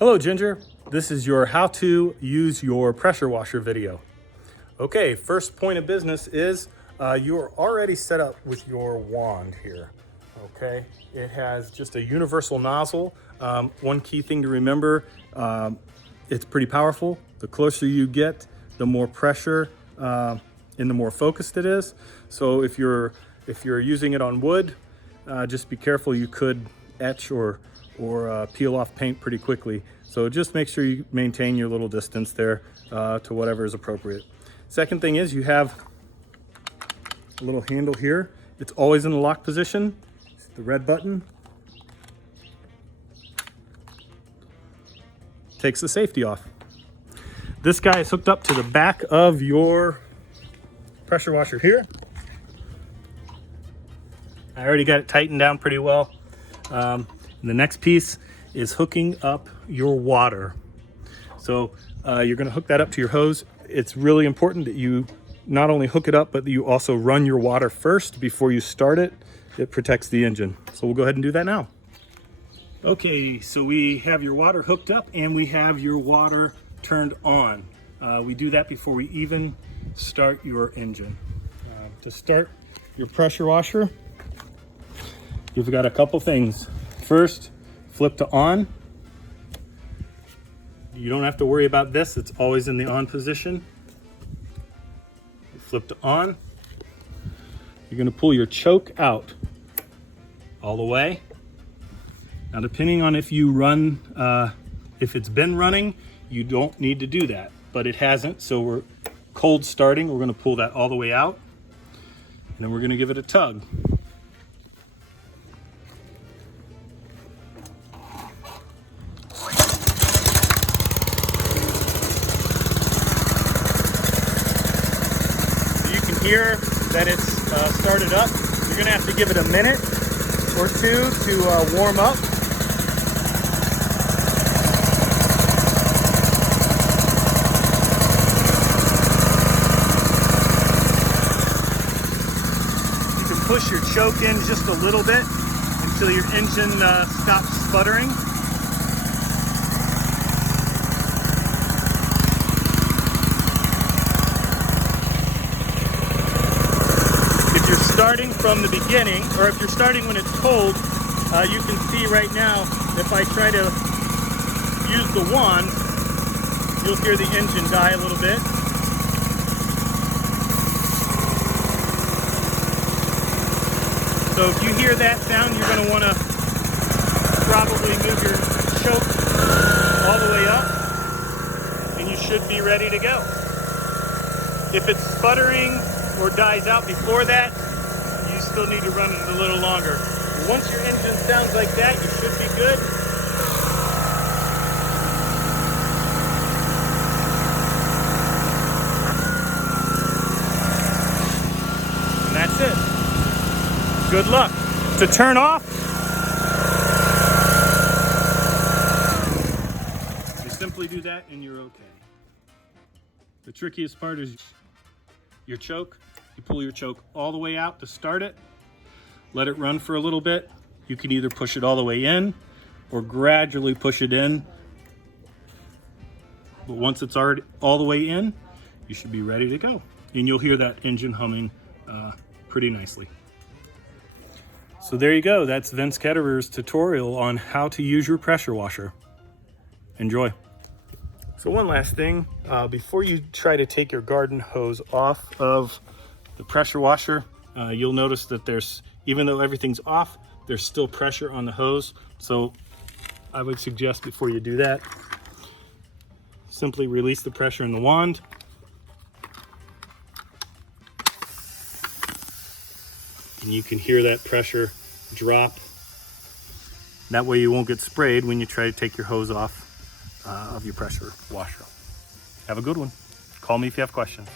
Hello Ginger, this is your how to use your pressure washer video. Okay, first point of business is you're already set up with your wand here. Okay, it has just a universal nozzle. One key thing to remember, it's pretty powerful. The closer you get, the more pressure and the more focused it is. So if you're using it on wood, just be careful. You could etch or peel off paint pretty quickly. So just make sure you maintain your little distance there to whatever is appropriate. Second thing is you have a little handle here. It's always in the lock position. It's the red button. Takes the safety off. This guy is hooked up to the back of your pressure washer here. I already got it tightened down pretty well. The next piece is hooking up your water. So you're going to hook that up to your hose. It's really important that you not only hook it up, but that you also run your water first before you start it. It protects the engine. So we'll go ahead and do that now. Okay, so we have your water hooked up and we have your water turned on. We do that before we even start your engine. To start your pressure washer, you've got a couple things. First, flip to on. You don't have to worry about this. It's always in the on position. Flip to on. You're going to pull your choke out all the way. Now, depending on if you run, if it's been running, you don't need to do that, but it hasn't. So we're cold starting. We're going to pull that all the way out, and then we're going to give it a tug. Here that it's started up. You're going to have to give it a minute or two to warm up. You can push your choke in just a little bit until your engine stops sputtering. Starting from the beginning, or if you're starting when it's cold, you can see right now, if I try to use the wand, you'll hear the engine die a little bit. So if you hear that sound, you're going to want to probably move your choke all the way up, and you should be ready to go. If it's sputtering or dies out before that, you still need to run it a little longer. Once your engine sounds like that, you should be good. And that's it. Good luck. To turn off, you simply do that and you're okay. The trickiest part is your choke. You pull your choke all the way out to start it, let it run for a little bit. You can either push it all the way in or gradually push it in. But once it's already all the way in, you should be ready to go. And you'll hear that engine humming pretty nicely. So there you go. That's Vince Ketterer's tutorial on how to use your pressure washer. Enjoy. So one last thing, before you try to take your garden hose off of the pressure washer, you'll notice that even though everything's off, there's still pressure on the hose. So I would suggest before you do that, simply release the pressure in the wand. And you can hear that pressure drop. That way you won't get sprayed when you try to take your hose off of your pressure washer. Have a good one. Call me if you have questions.